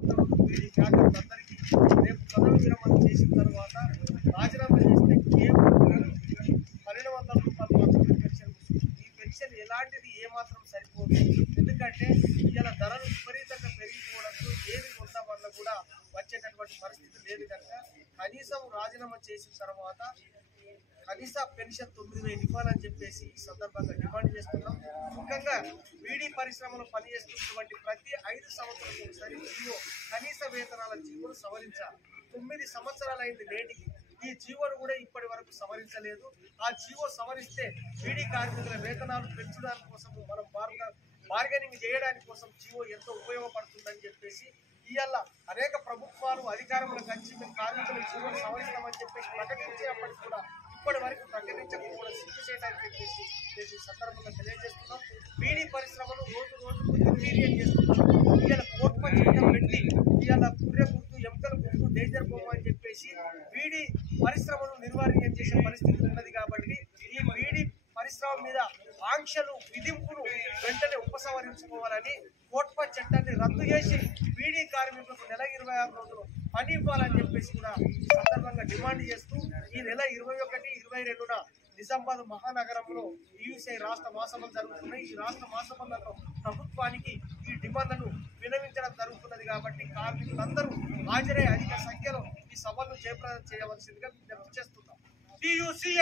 బీడీ కార్మికులందరికీ రేపు పదవి విరమణ చేసిన తర్వాత రాజీనామా చేస్తే కేవలం 1200 రూపాయలు మాత్రమే పెన్షన్ వస్తుంది. ఈ పెన్షన్ ఎలాంటిది ఏమాత్రం సరిపోదు. ఎందుకంటే ఇలా ధరలు విపరీతంగా పెరిగిపోవడంతో ఏది కొంత వల్ల కూడా వచ్చేటటువంటి పరిస్థితి లేదు కనుక కనీసం రాజీనామా చేసిన తర్వాత కనీస పెన్షన్ 9,000 ఇవ్వాలని చెప్పేసి ఈ సందర్భంగా డిమాండ్ చేస్తున్నాం. ముఖ్యంగా బీడీ పరిశ్రమలో పనిచేస్తున్నటువంటి ప్రతి 5 సంవత్సరాలకు ఒకసారి జీవో కనీస వేతనాల జీవోను సవరించాలి. 9 సంవత్సరాలైంది నేటికి ఈ జీవోను కూడా ఇప్పటి వరకు సవరించలేదు. ఆ జీవో సవరిస్తే బీడీ కార్మికుల వేతనాలు పెంచడానికి కోసం మనం బార్గెనింగ్ చేయడానికి కోసం జీవో ఎంతో ఉపయోగపడుతుందని చెప్పేసి ఇవాళ అనేక ప్రభుత్వాలు అధికారంలోకి వచ్చి మేము కార్మికుల జీవోను సవరిస్తామని చెప్పేసి ప్రకటించినప్పటికీ కూడా ఇప్పటి వరకు ప్రకటించకపోవడం సిగ్గు చేయడానికి చెప్పేసి సందర్భంగా తెలియజేస్తున్నాం. బీడీ పరిశ్రమలు రోజు రోజుకు నిర్వీర్యం చేస్తున్నాం. ఇవాళ కోర్టు చట్టం పెట్టి ఇవాళ పుర్రె గుర్తు ఎముకల గుర్తు డేంజర్ బొమ్మ అని చెప్పేసి బీడీ పరిశ్రమను నిర్వీర్యం చేసే పరిస్థితి ఉన్నది. కాబట్టి ఈ బీడీ పరిశ్రమ మీద ఆంక్షలు విధింపులు వెంటనే ఉపసంహరించుకోవాలని కోట్ప చట్టాన్ని రద్దు చేసి బీడీ కార్మికులకు నెల 26 రోజులు పని ఇవ్వాలని చెప్పేసి కూడా సందర్భంగా డిమాండ్ చేస్తూ ఈ నెల 21, 22న నిజామాబాద్ మహానగరంలో యూసీఐ రాష్ట్ర మహాసభలు జరుగుతున్నాయి. ఈ రాష్ట్ర మహాసభలలో ప్రభుత్వానికి ఈ డిమాండ్లను వినవించడం జరుగుతున్నది. కాబట్టి కార్మికులందరూ హాజరై అధిక సంఖ్యలో ఈ సభలను జయప్రదం చేయవలసిందిగా విజ్ఞప్తి చేస్తున్నాం. TUCI